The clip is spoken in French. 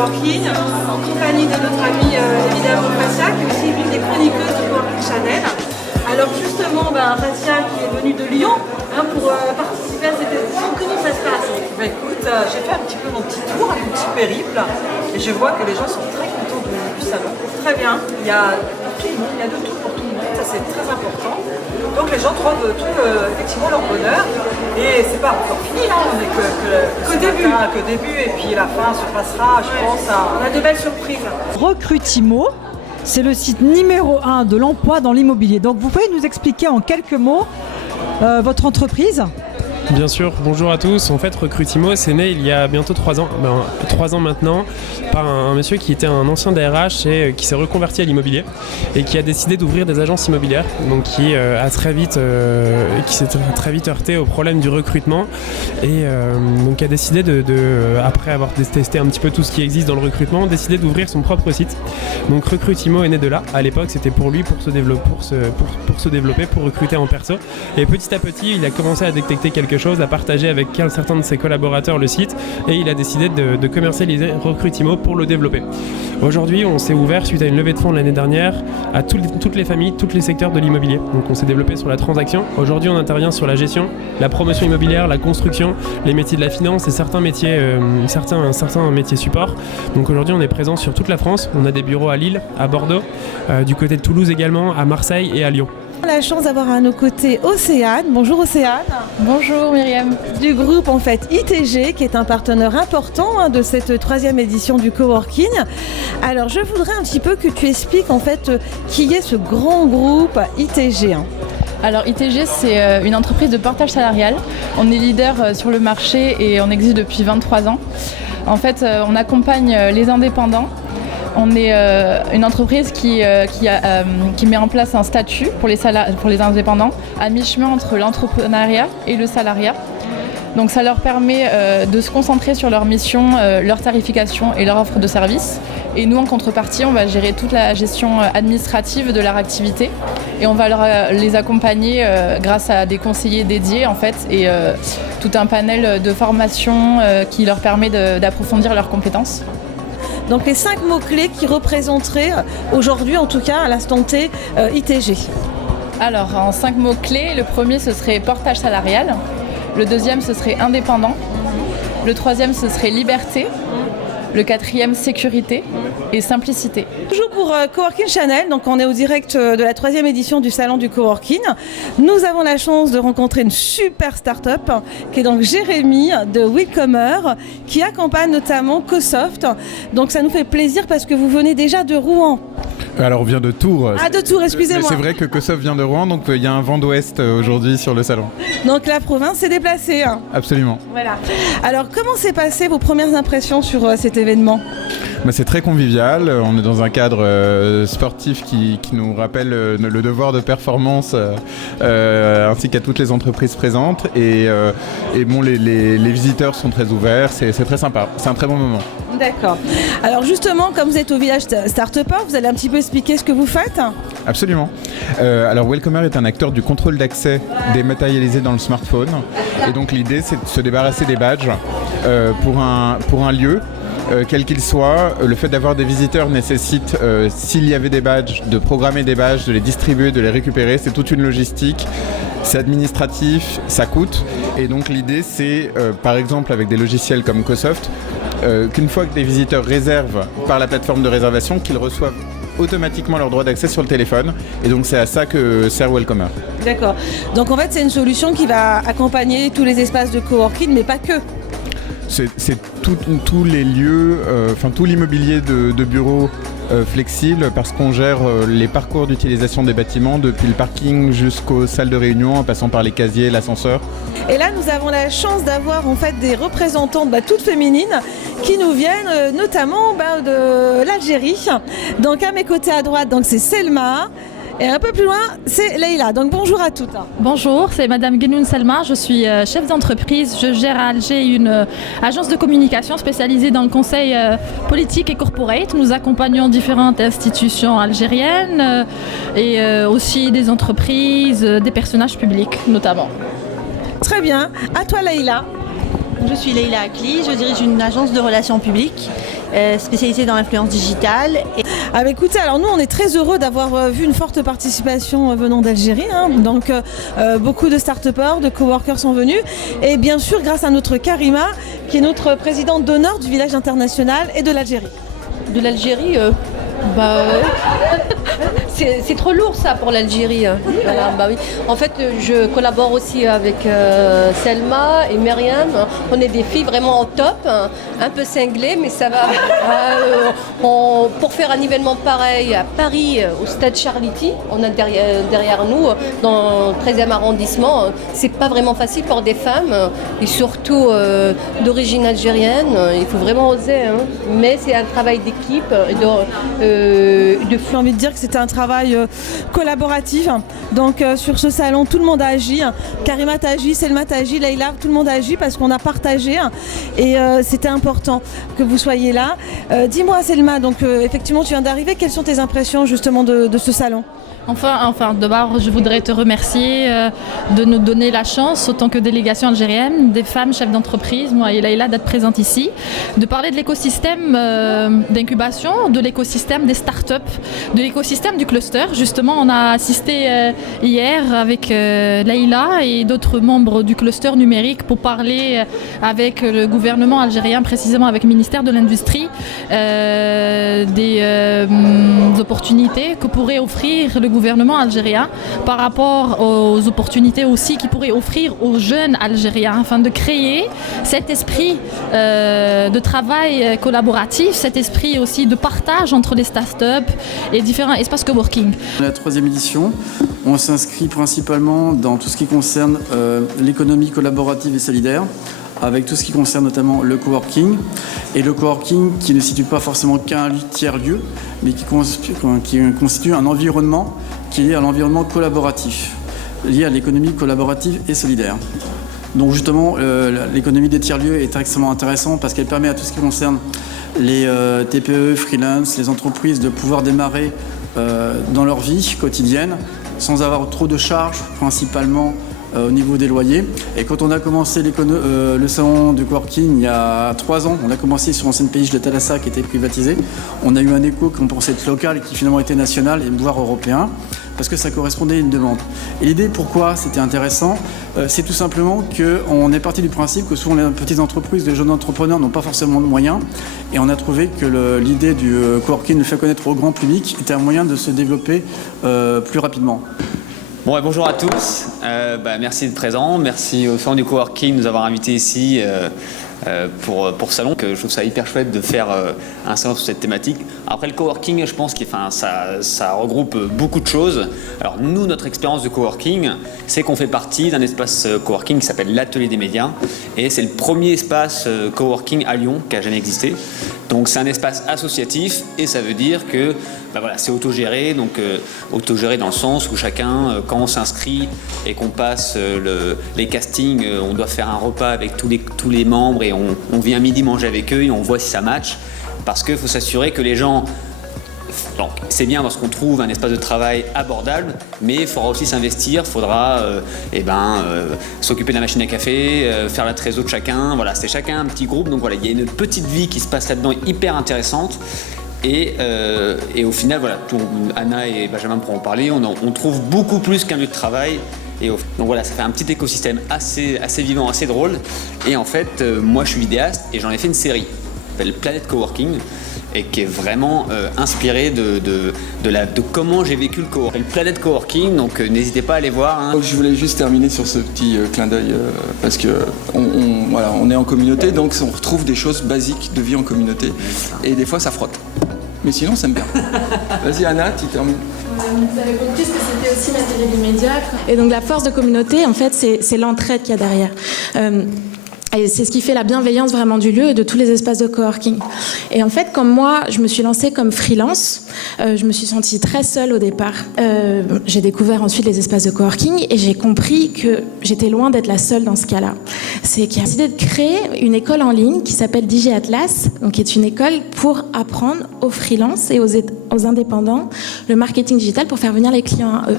Coworking, en compagnie de notre amie évidemment Fatia, qui est aussi l'une des chroniqueuses du Coworking Channel. Alors justement, Fatia qui est venue de Lyon pour participer à cette édition, comment ça se passe? Écoute, j'ai fait un petit peu mon petit tour, un petit périple, et je vois que les gens sont très contents du salon. Très bien. Il y a tout le monde, il y a de tout pour tout le monde, ça c'est très important. Donc les gens trouvent tout effectivement leur bonheur, et c'est pas encore fini, on n'est que début, et puis la fin se passera, je pense, on a de belles surprises. Recrutimo, c'est le site numéro 1 de l'emploi dans l'immobilier. Donc vous pouvez nous expliquer en quelques mots votre entreprise ? Bien sûr, bonjour à tous. En fait, Recrutimo, c'est né il y a bientôt 3 ans, 3 ans maintenant, par un monsieur qui était un ancien DRH et qui s'est reconverti à l'immobilier et qui a décidé d'ouvrir des agences immobilières, donc qui s'est très vite heurté au problème du recrutement et donc a décidé après avoir testé un petit peu tout ce qui existe dans le recrutement, décidé d'ouvrir son propre site. Donc Recrutimo est né de là. À l'époque, c'était pour lui, pour se développer, pour recruter en perso. Et petit à petit, il a commencé à détecter quelque chose, à partager avec certains de ses collaborateurs le site, et il a décidé de commercialiser Recrutimo pour le développer. Aujourd'hui, on s'est ouvert suite à une levée de fonds l'année dernière à toutes les familles, tous les secteurs de l'immobilier. Donc on s'est développé sur la transaction. Aujourd'hui, on intervient sur la gestion, la promotion immobilière, la construction, les métiers de la finance et certains métiers support. Donc aujourd'hui, on est présent sur toute la France. On a des bureaux à Lille, à Bordeaux, du côté de Toulouse également, à Marseille et à Lyon. On a la chance d'avoir à nos côtés Océane. Bonjour Océane. Bonjour Myriam. Du groupe ITG, qui est un partenaire important de cette 3e édition du Coworking. Alors je voudrais un petit peu que tu expliques qui est ce grand groupe ITG. Alors ITG, c'est une entreprise de portage salarial. On est leader sur le marché et on existe depuis 23 ans. En fait, on accompagne les indépendants. On est une entreprise qui met en place un statut pour les indépendants à mi-chemin entre l'entrepreneuriat et le salariat. Donc ça leur permet de se concentrer sur leur mission, leur tarification et leur offre de services. Et nous, en contrepartie, on va gérer toute la gestion administrative de leur activité et on va les accompagner grâce à des conseillers dédiés et tout un panel de formation qui leur permet d'approfondir leurs compétences. Donc les 5 mots-clés qui représenteraient aujourd'hui, en tout cas à l'instant T, ITG. Alors en 5 mots-clés, le premier ce serait portage salarial, le deuxième ce serait indépendant, le troisième ce serait liberté, le quatrième sécurité et simplicité. Toujours pour Coworking Channel, donc on est au direct de la 3e édition du salon du Coworking. Nous avons la chance de rencontrer une super start-up qui est donc Jérémy de Willcomer qui accompagne notamment Cosoft. Donc ça nous fait plaisir parce que vous venez déjà de Rouen. Alors on vient de Tours. Ah, de Tours, excusez-moi. Mais c'est vrai que Cosoft vient de Rouen, donc il y a un vent d'ouest aujourd'hui sur le salon. Donc la province s'est déplacée. Absolument. Voilà. Alors comment s'est passé vos premières impressions sur cet événement ? C'est très convivial, on est dans un cadre sportif qui nous rappelle le devoir de performance ainsi qu'à toutes les entreprises présentes et les visiteurs sont très ouverts, c'est très sympa, c'est un très bon moment. D'accord. Alors justement, comme vous êtes au village Start-Upper, vous allez un petit peu expliquer ce que vous faites ? Absolument. Alors Willcomer est un acteur du contrôle d'accès dématérialisé dans le smartphone et donc l'idée c'est de se débarrasser des badges pour un lieu. Quel qu'il soit, le fait d'avoir des visiteurs nécessite, s'il y avait des badges, de programmer des badges, de les distribuer, de les récupérer. C'est toute une logistique, c'est administratif, ça coûte. Et donc l'idée c'est, par exemple avec des logiciels comme Cosoft, qu'une fois que des visiteurs réservent par la plateforme de réservation, qu'ils reçoivent automatiquement leur droit d'accès sur le téléphone. Et donc c'est à ça que sert Willcomer. D'accord. Donc en fait c'est une solution qui va accompagner tous les espaces de coworking, mais pas que. C'est tous les lieux, tout l'immobilier de bureaux flexibles parce qu'on gère les parcours d'utilisation des bâtiments depuis le parking jusqu'aux salles de réunion en passant par les casiers, l'ascenseur. Et là nous avons la chance d'avoir des représentantes toutes féminines qui nous viennent notamment de l'Algérie. Donc à mes côtés à droite, c'est Selma. Et un peu plus loin, c'est Leïla. Donc bonjour à toutes. Bonjour, c'est Madame Genoun Selma. Je suis chef d'entreprise. Je gère à Alger une agence de communication spécialisée dans le conseil politique et corporate. Nous accompagnons différentes institutions algériennes et aussi des entreprises, des personnages publics notamment. Très bien. À toi Leïla. Je suis Leïla Akli, je dirige une agence de relations publiques spécialisée dans l'influence digitale. Ah bah écoutez, alors nous on est très heureux d'avoir vu une forte participation venant d'Algérie, hein. Donc beaucoup de start-upers, de coworkers sont venus, et bien sûr grâce à notre Karima qui est notre présidente d'honneur du village international et de l'Algérie. De l'Algérie, c'est trop lourd ça pour l'Algérie. Voilà, bah oui. En fait, je collabore aussi avec Selma et Myriam. On est des filles vraiment au top, un peu cinglées, mais ça va. Pour faire un événement pareil à Paris, au stade Charletti, on a derrière nous, dans le 13e arrondissement, c'est pas vraiment facile pour des femmes, et surtout d'origine algérienne. Il faut vraiment oser, hein. Mais c'est un travail d'équipe et j'ai envie de dire que c'était un travail collaboratif. Donc sur ce salon, tout le monde a agi. Karima t'a agi, Selma t'a agi, Leïla, tout le monde a agi parce qu'on a partagé. Et c'était important que vous soyez là. Dis-moi Selma, donc effectivement tu viens d'arriver. Quelles sont tes impressions justement de ce salon ? Enfin, d'abord, je voudrais te remercier de nous donner la chance, autant que délégation algérienne, des femmes chefs d'entreprise, moi et Leïla, d'être présentes ici, de parler de l'écosystème d'incubation, de l'écosystème des startups, de l'écosystème du cluster. Justement, on a assisté hier avec Leïla et d'autres membres du cluster numérique pour parler avec le gouvernement algérien, précisément avec le ministère de l'Industrie, des opportunités que pourrait offrir le gouvernement algérien par rapport aux opportunités aussi qu'il pourrait offrir aux jeunes Algériens afin de créer cet esprit de travail collaboratif, cet esprit aussi de partage entre les startups et différents espaces coworking. La 3e édition, on s'inscrit principalement dans tout ce qui concerne l'économie collaborative et solidaire, avec tout ce qui concerne notamment le coworking. Et le coworking qui ne situe pas forcément qu'un tiers-lieu, mais qui constitue un environnement qui est lié à l'environnement collaboratif, lié à l'économie collaborative et solidaire. Donc justement, l'économie des tiers-lieux est extrêmement intéressante parce qu'elle permet à tout ce qui concerne les TPE, freelance, les entreprises de pouvoir démarrer dans leur vie quotidienne sans avoir trop de charges, principalement au niveau des loyers. Et quand on a commencé le salon du coworking il y a 3 ans, on a commencé sur l'ancienne PIH de Thalassa qui était privatisée. On a eu un écho qu'on pensait être local et qui finalement était national et voire européen, parce que ça correspondait à une demande. Et l'idée, pourquoi c'était intéressant, c'est tout simplement qu'on est parti du principe que souvent les petites entreprises, les jeunes entrepreneurs n'ont pas forcément de moyens, et on a trouvé que l'idée du coworking, le faire connaître au grand public, était un moyen de se développer plus rapidement. Bon, bonjour à tous, merci d'être présents, merci au Salon du Coworking de nous avoir invités ici pour ce salon. Je trouve ça hyper chouette de faire un salon sur cette thématique. Après le coworking, je pense que ça regroupe beaucoup de choses. Alors nous, notre expérience de coworking, c'est qu'on fait partie d'un espace coworking qui s'appelle l'Atelier des médias, et c'est le premier espace coworking à Lyon qui a jamais existé. Donc c'est un espace associatif et ça veut dire que c'est autogéré, donc autogéré dans le sens où chacun, quand on s'inscrit et qu'on passe les castings, on doit faire un repas avec tous les membres et on vient à midi manger avec eux et on voit si ça match, parce qu'il faut s'assurer que les gens... Donc, c'est bien parce qu'on trouve un espace de travail abordable, mais il faudra aussi s'investir, il faudra s'occuper de la machine à café, faire la trésor de chacun, voilà, c'est chacun un petit groupe, donc voilà, il y a une petite vie qui se passe là-dedans hyper intéressante. Et au final, voilà, Anna et Benjamin pourront en parler, on trouve beaucoup plus qu'un lieu de travail. Donc voilà, ça fait un petit écosystème assez vivant, assez drôle. Et en fait, moi je suis vidéaste et j'en ai fait une série qui s'appelle Planète Coworking, et qui est vraiment inspiré de comment j'ai vécu le coworking. Le Planète Coworking, donc n'hésitez pas à aller voir. Hein. Donc, je voulais juste terminer sur ce petit clin d'œil parce que on est en communauté, donc on retrouve des choses basiques de vie en communauté, et des fois ça frotte. Mais sinon, ça me bien. Vas-y Anna, tu termines. Vous avez compris ce que c'était aussi l'atelier des médias. Et donc la force de communauté, en fait, c'est l'entraide qu'il y a derrière. Et c'est ce qui fait la bienveillance vraiment du lieu et de tous les espaces de coworking. Et en fait, comme moi, je me suis lancée comme freelance, je me suis sentie très seule au départ. J'ai découvert ensuite les espaces de coworking et j'ai compris que j'étais loin d'être la seule dans ce cas-là. C'est qu'il y a décidé de créer une école en ligne qui s'appelle Digi Atlas, donc qui est une école pour apprendre aux freelances et aux indépendants le marketing digital pour faire venir les clients à eux.